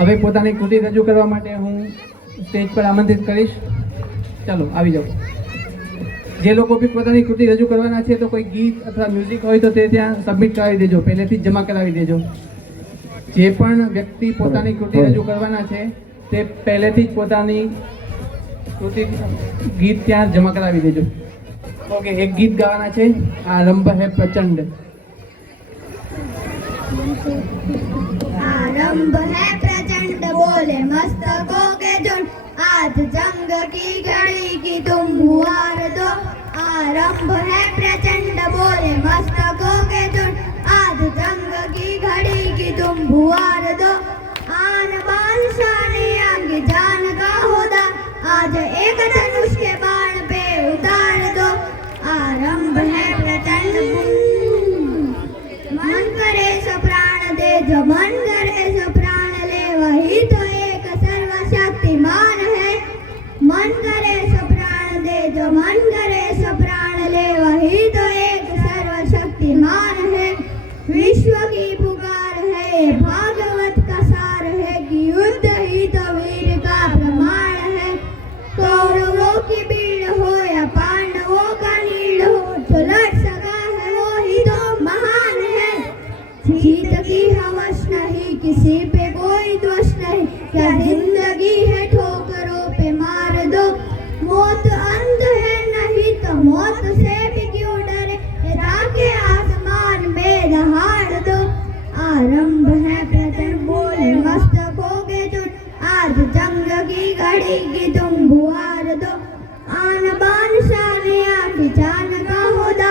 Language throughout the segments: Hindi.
હવે પોતાની કૃતિ રજૂ કરવા માટે હું સ્ટેજ પર આમંત્રિત કરીશ. ચાલો આવી જાઓ. જે લોકો બી પોતાની કૃતિ રજૂ કરવાના છે તો કોઈ ગીત અથવા મ્યુઝિક હોય તો તે ત્યાં સબમિટ કરાવી દેજો, પહેલેથી જ જમા કરાવી દેજો. જે પણ વ્યક્તિ પોતાની કૃતિ રજૂ કરવાના છે તે પહેલેથી જ પોતાની કૃતિ ગીત ત્યાં જમા કરાવી દેજો. ઓકે, એક ગીત ગાવાના છે, આરંભ હે પ્રચંડ. आरंभ है प्रचंड बोले मस्तकों के झुंड, आज जंग की घड़ी की तुम हुआर दो. आरंभ है प्रचंड बोले मस्तकों के झुंड, आज जंग की घड़ी की तुम हुआर दो. आन बान शान आंग जान का होदा, आज एक धनुष के बाण पे उतार दो. आरंभ है प्रचंड मन करे सो प्राण दे, जो मन करे सो प्राण ले, वही तो एक सर्वशक्तिमान है. मन करे सो प्राण दे, जो मन करे सो प्राण ले, वही तो एक सर्वशक्तिमान है. विश्व की पुकार है, भागवत का सार है, कि युद्ध ही तो वीर का प्रमाण है. कौरवों की भीड़ हो या पांडवों का नीड़ हो, जो लड़ सका है वो ही तो महान है. जीत की हवस नहीं, किसी पे कोई दोष नहीं, क्या जिंदगी है ठोकरों पे मार दो. मौत अंत है नहीं तो मौत से भी क्यों डरे, ताकि आसमान में दहाड़ दो. आरंभ है प्रचंड बोले मस्तकों के झुंड, आज जंग की घड़ी की तुम बुआर दो. आन बान शान आंखी जान का होदा,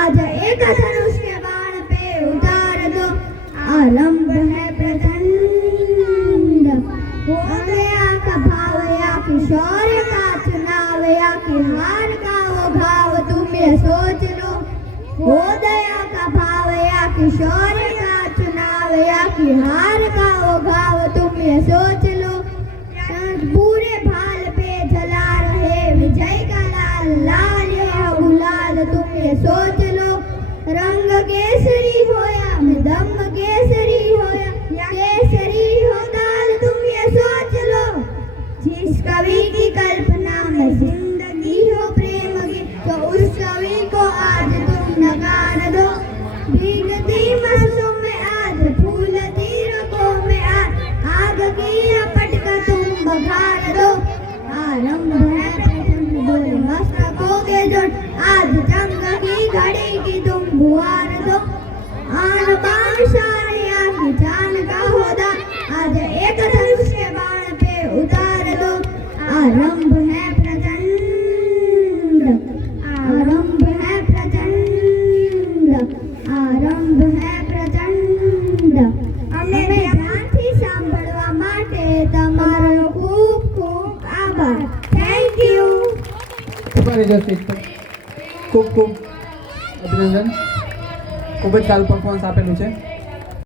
आज एक धनुष के बाण पे उतार दो. आरंभ है प्रचंड हो गया का भाव, या कि शौर्य का चुनाव, या कि हार का वो भाव, तुम ये सोच लो. हो दया का भाव, या कि शौर्य का चुनाव, या कि हार का वो भाव, तुम ये सोच लो. पूरे भाल पे जला रहे विजय का लाल, लाल या गुलाल, तुम ये सोच लो. रंग केसरी हो या मृदंग केसरी हो या केसरी हो दाल, तुम ये सोच लो. जिस कवि की कल्पना में जिंदगी हो प्रेम की, तो उस कवि को आज तुम नकार दो. भीगती मसों में आज फूलती रगों में आज, आग की अपट का तुम बघार दो. आरंभ है प्रचंड बोले मस्तकों के झुंड, आज जंग की घड़ी की तुम बुआर दो. आन बान शान आंखी जान का होदा, आज एक धनुष के बाण पे उतार दो. आरंभ है प्रचंड, आरंभ है प्रचंड, आरंभ है પ્રચંડ. અમે ધ્યાનથી સાંભળવા માટે તમારો ખૂબ ખૂબ આભાર. Thank you. ખૂબ ખૂબ અભિનંદન. ખૂબ જ સારું પરફોર્મન્સ આપેલું છે.